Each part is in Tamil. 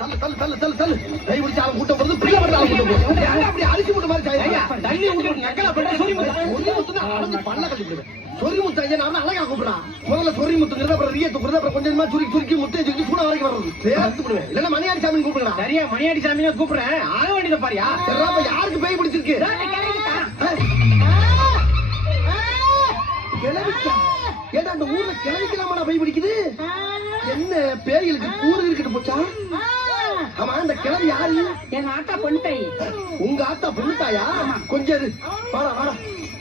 தள்ளு தள்ளு தள்ளு தள்ளு தள்ளு. கை பிடிச்சு அவன் கூட்டம் போறது பிள்ளை மட்டும் அவன் கூட்டம் போறது ஏங்க அப்படி அரிசி முட்டை மாதிரி சாய் தண்ணி விட்டு நக்கலா பண்ண சொல்லி கட்டி சொறி முத்து ஐயா நான் அழகா கூப்பிடுறான் முதல்ல சொறி முத்துங்கிறது அப்புறம் ரிய துக்குறது அப்புறம் கொஞ்சம் சுருக்கி சுருக்கி முத்தை சுருக்கி சூட வரைக்கும் வர்றது. சேர்த்து விடுவேன். இல்லன்னா மணியாடி சாமி கூப்பிடுறா. சரியா மணியாடி சாமி கூப்பிடுறேன். ஆக வேண்டியதை பாரியா சரி அப்ப யாருக்கு பேய் பிடிச்சிருக்கு? கிளவிக்கா ஏடா அந்த ஊர்ல கிளவிக்கலாமா பேய் பிடிக்குது? என்ன பேய்களுக்கு கூறு இருக்கிட்டு போச்சா? ஆமா இந்த கிளவி யாரு? எங்க ஆத்தா பொண்ணு தாய் உங்க ஆத்தா பொண்ணுத்தாயா கொஞ்சம். வாடா வாடா.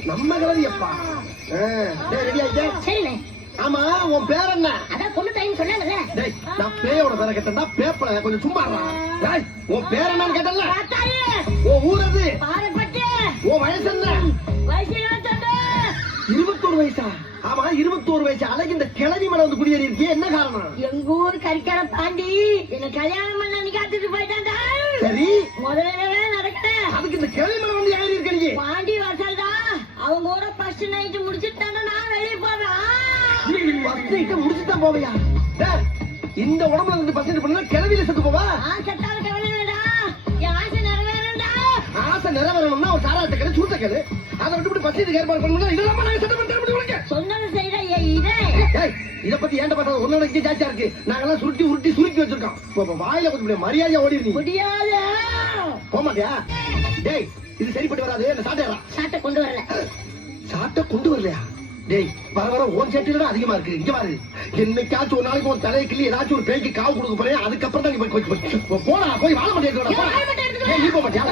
நம்ம கிளவி அப்பா ரெடி ஆயிட்டே? சரிண்ணே. ஆமா உன் பேர் என்ன? அதான் பொண்ணு தாயின்னு சொன்னாங்கல்ல. டேய் நான் பேயோட பேரை கேட்டா பேப்பல கொஞ்சம் சும்மா. டேய் உன் பேர் என்னன்னு கேட்டல உன் ஊர் அது உன் வயசு என்ன? வயசு இருபத்தோரு வயசா? ஆமா இருபத்தோரு வயசு அழகு இந்த கிளவி மேல வந்து குடியேறி இருக்கியே என்ன காரணம்? எங்க ஊர் கறிக்கார பாண்டி. என்ன கல்யாணம் பண்ண காத்துட்டு போயிட்டாண்டா சரி. முதல்ல நடக்கல? அதுக்கு இந்த கிளவி மேல வந்து ஏறி இருக்க நீ பாண்டி வாசல்டா அவங்க கூட ஃபர்ஸ்ட் நைட் முடிச்சுட்டாண்டா நான் வெளியே போவேன். ஃபர்ஸ்ட் நைட்ட முடிச்சுட்டு தான் போவியா? இந்த உடம்புல இருந்து பசங்க பண்ணா கிளவியில செத்து போவா? செத்தாலும் கவலை வேண்டா என் ஆசை நிறைவேறண்டா ஆசை நிறைவேறணும்னா ஒரு சாராட்ட கடை சூட்ட கடை அதை விட்டு பசங்க ஏற்பாடு பண்ணணும் இதெல்லாம் நாங்க செட்டப் இதே பத்தி ஏன்டா பார்த்தா ஒன்னு இங்கே ஜாஸ்தியா இருக்கு. நாங்கெல்லாம் சுருட்டி உருட்டி சுருக்கி வச்சிருக்கோம். வாயில கொஞ்சம் மரியாதையா ஓடி முடியாது? போக மாட்டியா டேய் இது சரிப்பட்டு வராது. என்ன சாட்டை கொண்டு வரல. சாட்டை கொண்டு வரலையா? டேய் வர வர ஓன் சேட்டில அதிகமா இருக்கு. இங்க பாரு. என்னைக்காச்சும் ஒரு நாளைக்கு உன் தலையை கிள்ளி ஏதாச்சும் ஒரு பேய்க்கு காவு கொடுக்க போறேன். அதுக்கப்புறம் தான் போய் போய் போய் போ- போடா போய் வாழ மாட்டேன் நீ போக மாட்டியா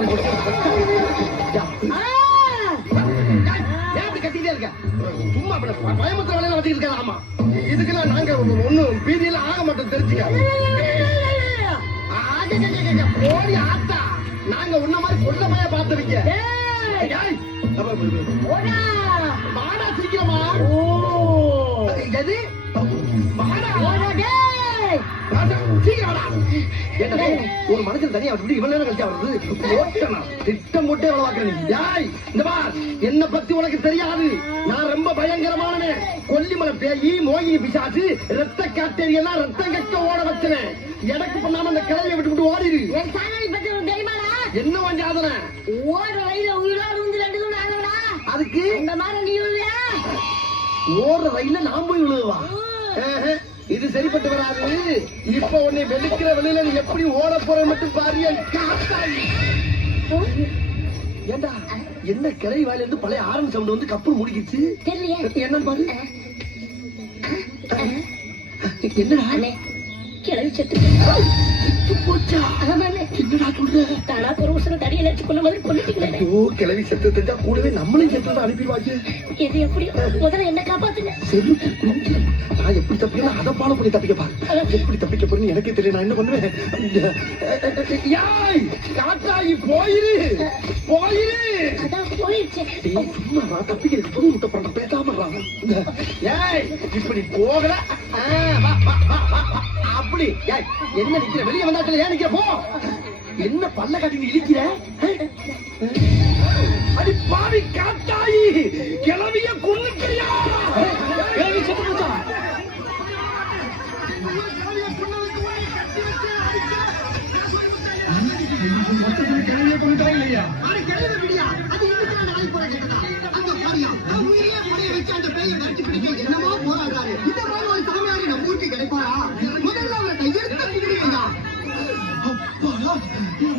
ஏன் இப்படி கத்திட்டே இருக்க சும்மா அப்படி ப- பயமுறுத்துற வேலையில வச்சுக்கிட்டு இருக்காத ஆமா. இதுக்கெல்லாம் நாங்க ஒண்ணும் பீதியில ஆக மாட்டோம் தெரிஞ்சுக்க. ஓடி ஆத்தா. நாங்க உன்ன மாதிரி அப்ப, அப்ப. போடா! வாடா சீக்கிரமா ஓ! எது? வாடா ஒரு மனுஷன் தனியா விட்டு இவ்வளவு நேரம் கழிச்சா வருது திட்டம் போட்டு வேலை யாய் இந்த பார் என்ன பத்தி உனக்கு தெரியாது நான் ரொம்ப பயங்கரமானவன் கொல்லிமலை பேயி மோகினி பிசாசு ரத்த காட்டேரி ரத்தம் கக்க ஓட வச்சனேன் எனக்கு பண்ணாம அந்த கிளைய விட்டு விட்டு ஓடிடு என் சாணாதி என்ன உயிரோடு வந்து ரெண்டு தூண் அதுக்கு இந்த மாதிரி நீ விழுவியா? ஓடுற ரயில்ல நான் போய் விழுவா இது சரிப்பட்டு வராது. இப்ப உன்னை வெளுக்கிற வெளியில நீ எப்படி ஓட போற மட்டும் பாரு. ஏண்டா என்ன கிளை வாயில இருந்து பழைய ஆரன் சவுண்ட் வந்து கப்பல் முடிக்கிச்சு. என்னன்னு பாரு. என்னடா? கிளவி செத்து போச்சா. என்னடா சொல்ற? தானா உசுரை தடியில வச்சு கொண்ட மாதிரி கிளவி செத்து தெரிஞ்சா கூடவே நம்மளையும் செத்து அனுப்பிடுவாங்க இது எப்படி? முதல்ல என்ன காப்பாத்துங்க. சரி குஞ்சு. நான் எப்படி தப்பிக்கணும் அதை ஃபாலோ பண்ணி தப்பிக்க பாரு. எப்படி தப்பிக்க போறேன்னு எனக்கே தெரியல. நான் என்ன பண்ணுவேன்? யாய் காட்டாயி போயிரு. போயிரு. சும்மா தப்பிக்கிறதுக்கு புது முட்டை பண்ற பேசாம. ஏய் இப்படி போகல. அப்படி. ஏய் என்ன நிக்கிற? வெளியே வந்தாச்சுல ஏன் நிக்கிற? போ. என்ன பல்ல காட்டி இழிக்கிற? அடி பாவி காட்டாயி கிளவிய போச்சா? கிளவிய கொண்டுட்டா இல்லையா? இந்த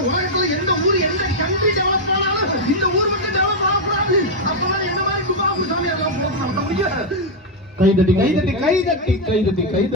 உலகத்துல எந்த ஊர், எந்த கண்ட்ரி டெவலப் ஆனாலும் இந்த ஊர் மட்டும் develop ஆகக்கூடாது. அப்பதான் என்ன மாதிரி குபாபு எல்லாம் போகணும். தம்பிங்க. கைதட்டி கைதட்டி கைதட்டி கைதட்டி கைதட்டி